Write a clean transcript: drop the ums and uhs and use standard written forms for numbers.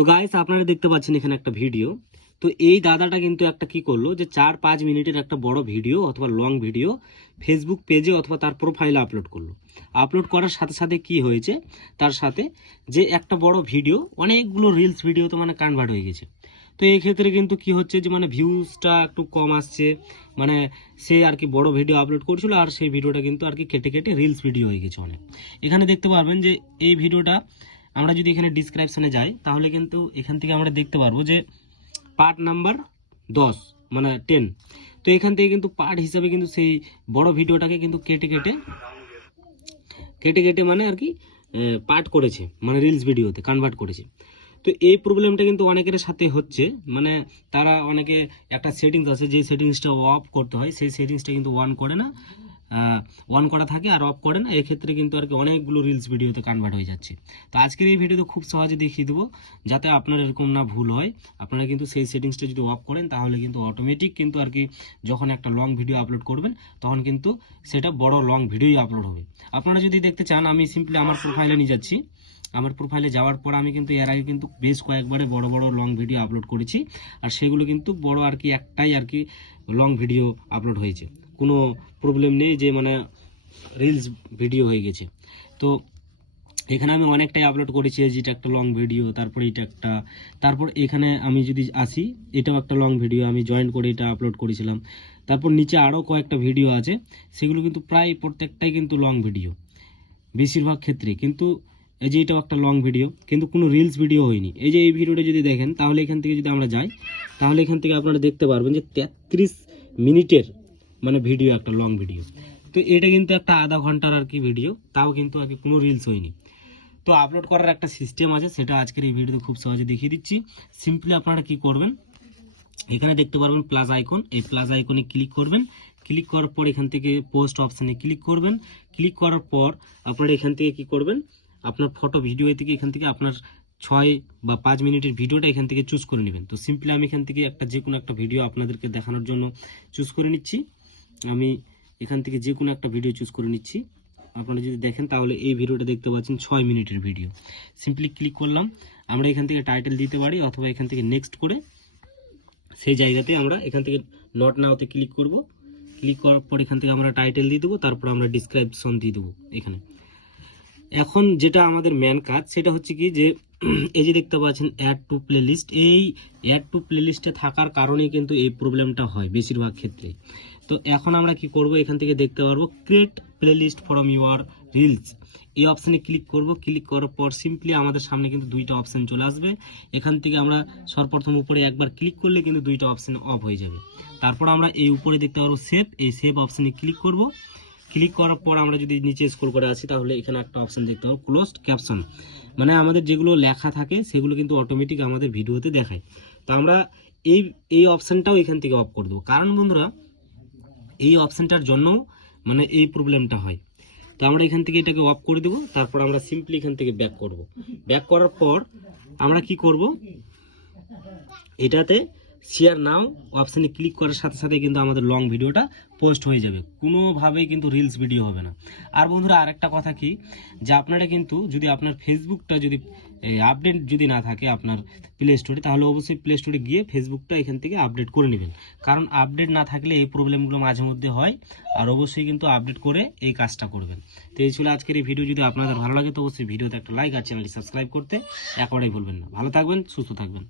তো গাইস আপনারা দেখতে পাচ্ছেন এখানে একটা ভিডিও। তো এই দাদাটা কিন্তু একটা কি করলো যে 4-5 মিনিটের একটা বড় ভিডিও অথবা লং ভিডিও ফেসবুক পেজে অথবা তার প্রোফাইলে আপলোড করলো। আপলোড করার সাথে সাথে কি হয়েছে, তার সাথে যে একটা বড় ভিডিও অনেকগুলো রিলস ভিডিওতে মানে কনভার্ট হয়ে গেছে। তো এই ক্ষেত্রে কিন্তু কি হচ্ছে যে মানে ভিউজটা একটু কম আসছে, মানে সে আর কি বড় ভিডিও আপলোড করছিল আর সেই ভিডিওটা কিন্তু আর কি কেটে কেটে রিলস ভিডিও হয়ে গেছে অনেক। এখানে দেখতে পারবেন যে এই ভিডিওটা আমরা যদি এখানে ডিসক্রিপশনে যাই তাহলে কিন্তু এখান থেকে আমরা দেখতে পারবো যে পার্ট নাম্বার 10 মানে 10। তো এখান থেকে কিন্তু পার্ট হিসাবে কিন্তু সেই বড় ভিডিওটাকে কিন্তু কেটে কেটে কেটে কেটে মানে আর কি পার্ট করেছে, মানে রিলস ভিডিওতে কনভার্ট করেছে। তো এই প্রবলেমটা কিন্তু অনেকের সাথে হচ্ছে, মানে তারা অনেকে একটা সেটিংস আছে যে সেটিংসটা অফ করতে হয়, সেই সেটিংসটা কিন্তু অন করে না, অন করা থাকে আর অফ করে না। এক্ষেত্রে কিন্তু আর কি অনেকগুলো রিলস ভিডিওতে কনভার্ট হয়ে যাচ্ছে। তো আজকের এই ভিডিওতে খুব সহজে দেখিয়ে দেবো যাতে আপনার এরকম না ভুল হয়। আপনারা কিন্তু সেই সেটিংসটা যদি অফ করেন তাহলে কিন্তু অটোমেটিক কিন্তু আর কি যখন একটা লং ভিডিও আপলোড করবেন তখন কিন্তু সেটা বড় লং ভিডিওই আপলোড হবে। আপনারা যদি দেখতে চান আমি সিম্পলি আমার প্রোফাইলে নিয়ে যাচ্ছি। আমার প্রোফাইলে যাওয়ার পর আমি কিন্তু এর আগে কিন্তু বেশ কয়েকবারে বড় বড় লং ভিডিও আপলোড করেছি, আর সেগুলো কিন্তু বড় আর কি একটাই আর কি লং ভিডিও আপলোড হয়েছে, কোনো প্রবলেম নেই যে মানে রিলস ভিডিও হয়ে গেছে। তো এখানে আমি অনেকটাই আপলোড করেছি, যেটা একটা লং ভিডিও, তারপর এটা একটা, তারপর এখানে আমি যদি আসি এটাও একটা লং ভিডিও, আমি জয়েন করে এটা আপলোড করেছিলাম। তারপর নিচে আরও কয়েকটা ভিডিও আছে, সেগুলো কিন্তু প্রায় প্রত্যেকটাই কিন্তু লং ভিডিও বেশিরভাগ ক্ষেত্রে। কিন্তু এই যে এটাও একটা লং ভিডিও, কিন্তু কোনো রিলস ভিডিও হয়নি। এই যে এই ভিডিওটা যদি দেখেন তাহলে এখান থেকে যদি আমরা যাই তাহলে এখান থেকে আপনারা দেখতে পারবেন যে 33 মিনিটের মানে ভিডিও, একটা লং ভিডিও। তো এটা কিন্তু একটা আধা ঘন্টার আর কি ভিডিও, তাও কিন্তু আর কি কোনো রিলস হয়নি। তো আপলোড করার একটা সিস্টেম আছে, সেটা আজকের এই ভিডিওতে খুব সহজে দেখিয়ে দিচ্ছি। সিম্পলি আপনারা কি করবেন, এখানে দেখতে পারবেন প্লাস আইকন, এই প্লাস আইকনে ক্লিক করবেন। ক্লিক করার পর এখান থেকে পোস্ট অপশানে ক্লিক করবেন। ক্লিক করার পর আপনারা এখান থেকে কি করবেন, আপনার ফটো ভিডিও থেকে এখান থেকে আপনার 6 বা 5 মিনিটের ভিডিওটা এখান থেকে চুজ করে নেবেন। তো সিম্পলি আমি এখান থেকে যে কোনো একটা ভিডিও আপনাদেরকে দেখানোর জন্য চুজ করে নিচ্ছি। আমি এখান থেকে যে কোনো একটা ভিডিও চুজ করে নিচ্ছি। আপনারা যদি দেখেন তাহলে এই ভিডিওটা দেখতে পাচ্ছেন 6 মিনিটের ভিডিও। সিম্পলি ক্লিক করলাম। আমরা এখান থেকে টাইটেল দিতে পারি অথবা এখান থেকে নেক্সট করে সেই জায়গাতে আমরা এখান থেকে নট নাওতে ক্লিক করব। ক্লিক করার পর এখান থেকে আমরা টাইটেল দিয়ে দেবো, তারপর আমরা ডিসক্রিপশন দিয়ে দেবো এখানে। এখন যেটা আমাদের মেন কাজ সেটা হচ্ছে কি যে এই যে দেখতে পাচ্ছেন অ্যাড টু প্লেলিস্ট, এই অ্যাড টু প্লেলিস্টে থাকার কারণেই কিন্তু এই প্রবলেমটা হয় বেশিরভাগ ক্ষেত্রে। তো এখন আমরা কি করব, এখান থেকে দেখতে পারবো create playlist from your reels, এই অপশানে ক্লিক করব। ক্লিক করার পর সিম্পলি আমাদের সামনে কিন্তু দুইটা অপশান চলে আসবে। এখান থেকে আমরা সর্বপ্রথম উপরে একবার ক্লিক করলে কিন্তু দুইটা অপশান অফ হয়ে যাবে। তারপর আমরা এই উপরে দেখতে পারবো সেভ, এই সেভ অপশানে ক্লিক করব। ক্লিক করার পর আমরা যদি নিচে স্ক্রল করে আসি তাহলে এখানে একটা অপশান দেখতে পাবো ক্লোজড ক্যাপশন, মানে আমাদের যেগুলো লেখা থাকে সেগুলো কিন্তু অটোমেটিক আমাদের ভিডিওতে দেখায়। তো আমরা এই অপশানটাও এখান থেকে অফ করে দেবো, কারণ বন্ধুরা এই অপশানটার জন্য মানে এই প্রবলেমটা হয়। তো আমরা এখান থেকে এটাকে অফ করে দেবো। তারপর আমরা সিম্পলি এখান থেকে ব্যাক করব। ব্যাক করার পর আমরা কি করব, এটাতে শেয়ার নাও অপশানে ক্লিক করার সাথে সাথে কিন্তু আমাদের লং ভিডিওটা পোস্ট হয়ে যাবে, কোনোভাবেই কিন্তু রিলস ভিডিও হবে না। আর বন্ধুরা আরেকটা কথা কি, যে আপনারা কিন্তু যদি আপনার ফেসবুকটা যদি আপডেট যদি না থাকে আপনার প্লে স্টোরে, তাহলে অবশ্যই প্লে স্টোরে গিয়ে ফেসবুকটা এখান থেকে আপডেট করে নেবেন, কারণ আপডেট না থাকলে এই প্রবলেমগুলো মাঝে মধ্যে হয়। আর অবশ্যই কিন্তু আপডেট করে এই কাজটা করবেন। তো এই ছিল আজকের এই ভিডিও। যদি আপনাদের ভালো লাগে তো অবশ্যই ভিডিওতে একটা লাইক আর চ্যানেলটি সাবস্ক্রাইব করতে একেবারেই ভুলবেন না। ভালো থাকবেন, সুস্থ থাকবেন।